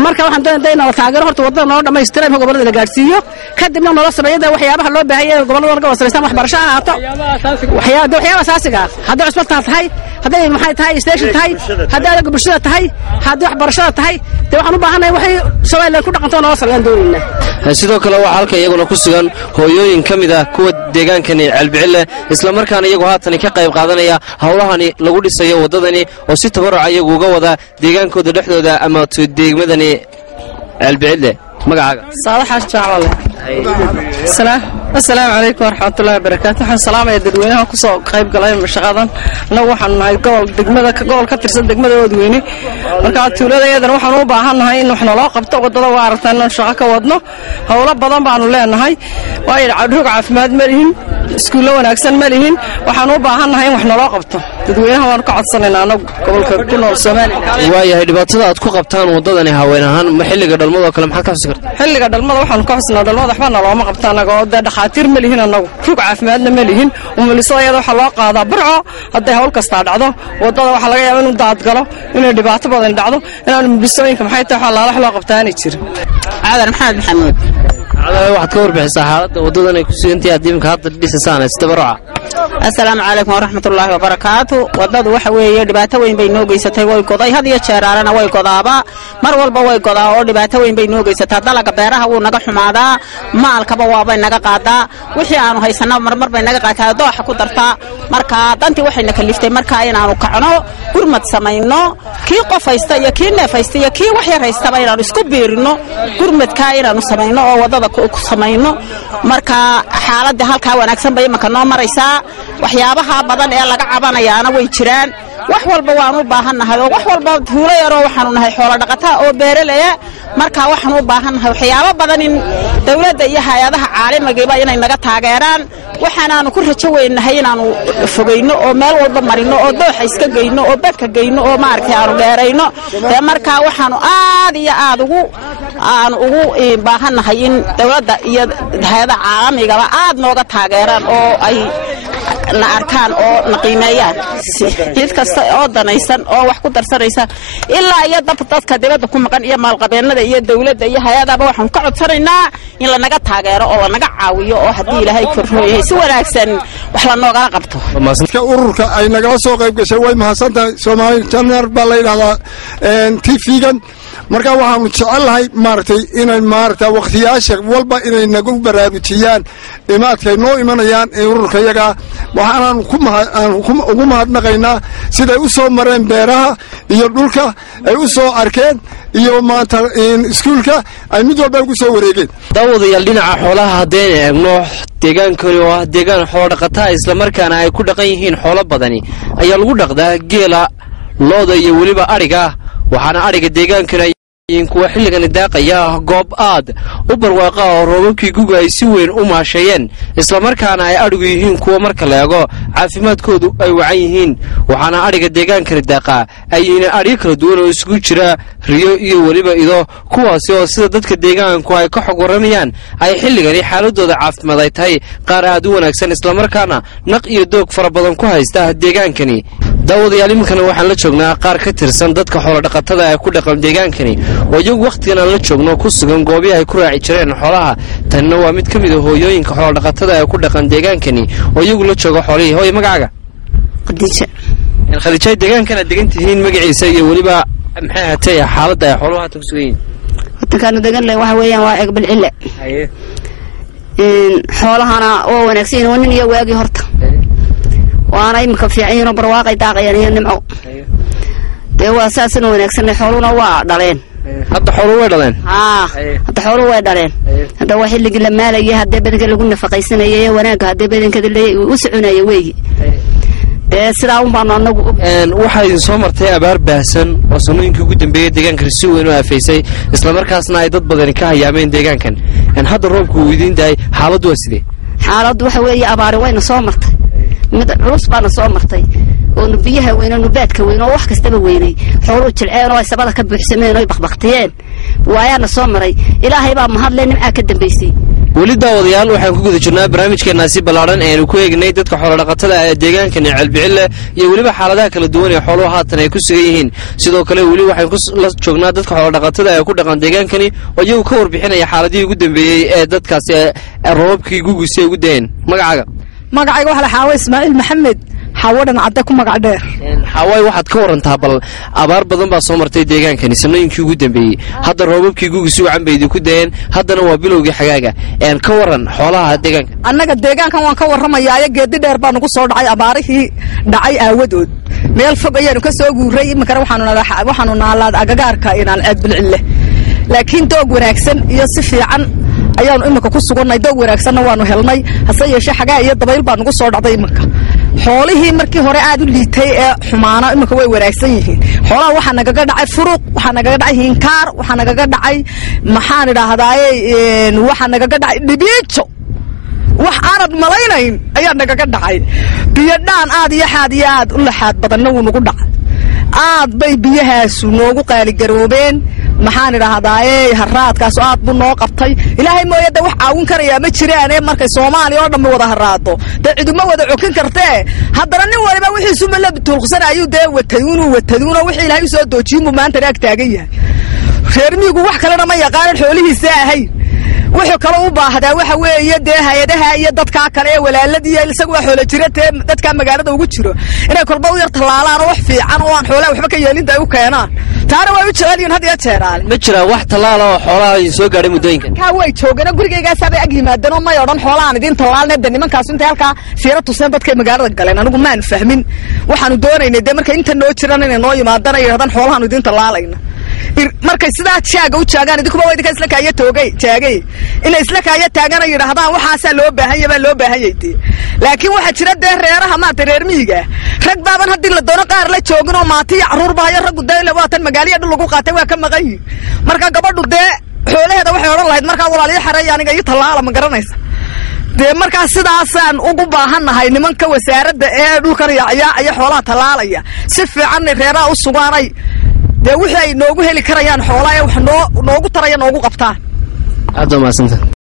marka waxaan doonaya inaan taageero horta waddada noo dhammaystira in gobollada la gaadhsiiyo kadibna noola sameeyada waxyaabaha loo baahan yahay gobollada laga wasalaystaan waxbarasho ha ahaato waxyaaba asaasiga hadday cusbitaal tahay hadday maxay tahay station tahay hadday adaga bulshada tahay hadday waxbarashada tahay dee waxaan u baahannahay waxay somaliland ku dhaqanto noola sameeyaan doonaynaa sidoo kale waxaa halkan iyaguna ku sugan hooyooyin ka mid ah kuwa deegaankani ceelbicille islamarkaana iyagu haatani ka qayb qaadanaya howlahani lagu dhisayo waddadani oo si tabaruca iyagu uga wada deegaankooda dhexdooda ama degmadani ceelbicille magacaaga saadaxaas jaclale assalaamu calaykum waraxmatullahi wabarakaatu waxaan salaamaya dadweynaha ku soo qayb galay shaqadan annagu waxaan nahay gobol ka tirsan degmada oodweyne markaa tuuladayadan waxaan u baahannahay in wax naloo qabto waddada waa aragtaa inaan shaqo ka wadno howlo badan baanu leenahay waayo roog caafimaad ma lihin iskuullo wanaagsan ma lihin waxaan u baahannahay in wax naloo qabto dadweynaha waanu ka codsanaynaa annagu gobolka ku nool soomaaliya waayahay dhibaatada aad ku qabtaan waddadani haween ahaan ma xilliga dhalmadoo kale maxaad ka xusi karta xilliga dhalmada waxaanu ka xusnaa dhalmada waxba nalooma qabta annaga oo dee dhakhaatiir ma lihin annagu rug caafimaadna ma lihin umulisada iyada waxaa loo qaadaa burco hadday hawl kastaa dhacdo waddada waxaa laga yaaba inuu daadgalo inay dhibaato badan dhacdo inaan umulisooyinka maxay tahay waxaa laalax loo qabta aanay jirin caadar maxamed maxamuud waxaad ka warbixisaa xaaladda waddadan ay ku sugantahay aad iminka hadda dhisaysaan si tabaruca assalaamu calaykum waraxmatullaahi wabarakaatu wadadu waxa weeye dhibaato weyn bay noo geysatay way goday had iyo jeeraarana way godaaba mar walba way godaa oo dhibaato weyn bay noo geysataa dalaga beeraha wuu naga xumaadaa maalkaba waabay naga qaadaa wixii aanu haysana marmar bay naga qaataa dooxa ku dartaa marka dantii waxayna kaliftay marka inaanu kacno gurmad samayno kii qof haysta iyo kii neef haysta iyo kii wax yar haystaba inaanu isku biirino gurmadka inaanu samayno oo wadada ku samayno marka xaaladda halkaa wanaagsan bay imaka noo maraysaa waxyaabaha badan ee laga cabanayaana way jiraan wax walba waanu baahannahay oo wax walba tuulo yaroo waxaanu nahay xoolo dhaqataa oo beeralaya marka waxaanu u baahannahay waxyaabo badan in dawladda iyo hay'adaha caalamiga inay naga taageeraan waxaanaanu ku rajo weynahay inaanu fogeyno oo meel walba marino oo dooxa iska geyno oo badka geyno oo maaragtay aanu dheerayno ee marka waxaanu aad iyo aad ugu baahannahay in dawladda iyo hay'adaha caalamiga aad nooga taageeraan oo ay na arkaan oo na qiimeeyaan cid kasta oo danaysan oo wax ku darsanaysa ilaa iyo dadka dibadda ku maqan iyo maalqabeennada iyo dawladda iyo hay'adaha waxaan ka codsanaynaa in la naga taageero oo la naga caawiyo oo haddii ilaahay korreeyay si wanaagsan wax la noogala qabto ururka ay nagala soo qayb gashay way mahadsantahay Soomaali Channel baa la yiraahdaa TV-gan marka waxaanu jecelahay maartay inay maartay waqtiyaasha walba inay nagu baraarujiyaan imaadkay noo imanayaan ururka yaga waxaan ugu mahadnaqaynaa siday u soo mareen beeraha iyo dhulka ay u soo arkeen iyo maanta iskuulka ay mid walba ugu soo wareegeen daawadayaal dhinaca xoolaha haddeen eegno deegaankani oo ah deegaan xoolo dhaqataa isla markaana ay ku dhaqan yihiin xoolo badani ayaa lagu dhaqdaa geela looda iyo weliba adhiga waxaana adhiga deegaankani kuwa xilligani daaqaya goob aad u barwaaqa oo roobabkii guga ay si weyn u maasheeyeen isla markaana ay adhigu yihiin kuwa marka la eego caafimaadkoodu ay wacan yihiin waxaana adhiga deegaankani daaqaa ay yihiin adhiyo kala duwan oo isugu jira riyo iyo weliba ido kuwaasi oo sida dadka deegaanku ay ka xog waramayaan ay xilligani xaaladooda caafimaad ay tahay qaar aad u wanaagsan isla markaana naq iyo doog fara badan ku haysta deegaankani daawadayaal iminkana waxaan la joognaa qaar ka tirsan dadka xoolo dhaqatada ee ku dhaqan deegaankani oo iyagu wakhtigan aan la joogno ku sugan goobii ay ku raaci jireen xoolaha tanina waa mid ka mid ah hooyooyinka xoolo dhaqatada ee ku dhaqan deegaankani oo iyagu la jooga xoolihii hooyo magacaaga khadiija deegaankan aad degan tihiin magaciisa iyo weliba maxay ahaatay xaaladda ay xooluhu haatan ku sugan yihiin wadankaanu degan leh waxa weeyaan waa eeg bilcille xoolahana oo wanaagsan yihiin nin iyo waagii horta waana imika fiican yihiin oo barwaaqay daaqayaan iyo nimco dee waa saasana wanaagsan xooluhuna waa dhaleen hadda xooluhu way dhaleen hadda xooluhu way dhaleen hadda waa xilligii la maalayay haddii badanka lagu nafaqaysanayay wanaagga haddii badankeeda u soconaya weeyi dee sidaa un baanu anagu waxaa idin soo martay abaar baahsan oo sanooyinkii ugu dambeeyey deegaankani si weyn u aafaysay islamarkaasna ay dad badani ka hayaameen deegaankan hadda roobku uu idiin dahay xaaladdu waa sidee xaaladdu waxa weeye abaari wayna soo martay mid culus baana soo martay oo biyaha weyn oo baadka weyn oo wax kastaba weynay xooluhu jilceen oo ay sabada ka buuxsameen oo baqbaqtiyeen waayaana soo maray ilaahay baa mahadle nimca ka dambeysay weli daawadayaal waxaan ku guda jirnaa barnaamijkeenaasi ballaaran eenu ku eegnay dadka xoolodhaqatada ee deegaankani ceelbicille iyo weliba xaaladaha kala duwan ee xooluhu haatan ay ku sugan yihiin sidoo kale weli waxaan la joognaa dadka xoolodhaqatada ee ku dhaqan deegaankani oo iyagu ka warbixinaya xaaladihii ugu dambeeyey ee dadkaasi roobabkii gugusi ay ugu dayeen magacaaga magacayga waxa la xaawo Ismaaciil Maxamed xawadan cadda ku magac dheer xawaay waxaad ka warantaa bal abaar badan baa soo martay deegaankani sanooyinkii ugu dambeeyey hadda roobabkii gugu si wacan bay idinku dayeen haddana waa bilowgii xagaaga ka waran xoolaha deegaanka annaga deegaankan waan ka warramayaa geedi dheer baa nagu soo dhacay abaarihii dhacay aawadood meel fog ayaanu ka soo guuray iminkana waxaanu naalaad agagaarka inaan ceed bilcille laakiin doog wanaagsan iyo si fiican ayaanu iminka ku sugannay doog wanaagsanna waanu helnay hase yeeshee xagaa iyo dabayl baa nagu soo dhacday iminka xoolihii markii hore aad u liitay ee xumaana iminka way wanaagsan yihiin xoolaha waxaa nagaga dhacay furuq waxaa nagaga dhacay hinkaar waxaa nagaga dhacay maxaan idhaahdaaye waxaa nagaga dhacay dhibiijo wax aanad malaynayn ayaa nagaga dhacay biyo dhaan aad iyo aad u laxaad badanna wuu nagu dhacay aad bay biyahaasu noogu qaaligaroobeen maxaan idhaahdaaye haraadkaas aad buu noo qabtay ilaahay mooye de wax caawin karayaa ma jiraane markay Soomaaliya oo dhammi wada haraado de ciduma wada cokin kartee haddana nin waliba wixiisu ma la tuuqsan ayuu de watayuunu wixii ilaahay soo doojiyay maanta raag taagan yahay reer miigu wax kalena ma yaqaan xoolihiisa ahay wuxuu kale u baahdaa waxa weeye dee hay-adaha iyo dadkaa kale ee walaaladii isagu waa xoolo jiratee dadkaa magaalada ugu jiro inay kolba u yar tallaalaan oo wax fiican oo aan xoolaha waxba ka yeelinta ay u keenaan taana way u jecel yihiin had iyo jeeraale ma jira wax tallaala oo xoolaha soo gaadhay muddooyinkan kaa way joogeen gurigaygaasa bay ag yimaadeen oo may odhan xoolahaan idin tallaalnay de nimankaas intay halkaa siira tuseen dadkay magaalada galeen anigu maanu fahmin waxaanu doonaynay dee markay inta noo jiraan inay noo yimaadaan ay yidhahdaan xoolahaanu idin tallaalayna markay sidaa jaaga u jaagaan idinkuba waa idinka isla kaaya jaagay inay isla kaaya taagaan ay yidhaahdaan waxaasaa loo baahanya baa loo baahanyay dee laakiin waxaa jira dee reeraha maanta reer miyiga rag baaban haddii la doono qaar la joogin oo maati iyo carruur bahayo raggu dee waatan magaaliya dhul lagu qaatay waa ka maqan yihin marka gabadhu dee xoolaheeda waxay odhan lahayd markaa walaaliyo xareeya aniga ii tallaala ma garanaysa dee markaa sidaasaan ugu baahannahay nimanka wasaaradda ee dhulkan yaacyaacaya xoolaha tallaalaya si fiicanna reeraha u sugaanay dee wixii ay noogu heli karayaan xoolaa ee wax noogu taraya noogu qabtaan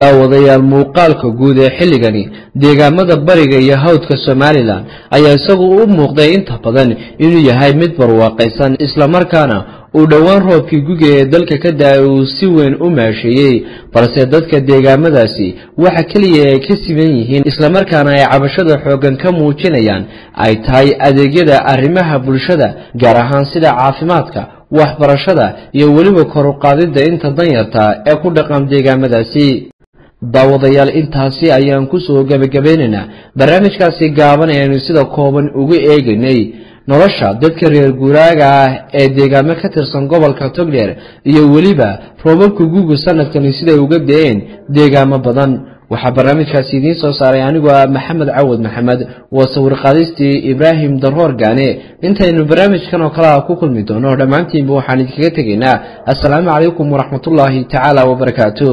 daawadayaal muuqaalka guud ee xilligani deegaamada bariga iyo hawdka somalilan ayaa isagu u muuqday inta badan inuu yahay mid barwaaqaysan islamarkaana uu dhowaan roobkii guga ee dalka ka da-ay uu si weyn u maasheeyey balse dadka deegaamadaasi waxa keliya ay ka siman yihiin islamarkaana ay cabashada xooggan ka muujinayaan ay tahay adeegyada arrimaha bulshada gaar ahaan sida caafimaadka waxbarashada iyo weliba kor u qaadidda inta danyarta ee ku dhaqan deegaamadaasi daawadayaal intaasi ayaan ku soo gabagabeynaynaa barnaamijkaasi gaaban ayaynu sida kooban ugu eegaynay nolosha dadka reer guuraaga ah ee deegaamo ka tirsan gobolka togdheer iyo weliba roobabka guuga sanadkani siday uga da-een deegaamo badan waxaa barnaamijkaasi idiin soo saaray anigoo ah maxamed cawad maxamed waa sawir qaadistii ibraahim daroor gaane intaynu barnaamijkan oo kale ku kulmi doono dhammaantiinba waxaan idinkaga tegaynaa assalaamu calaykum waraxmatullaahi tacaala wabarakaatu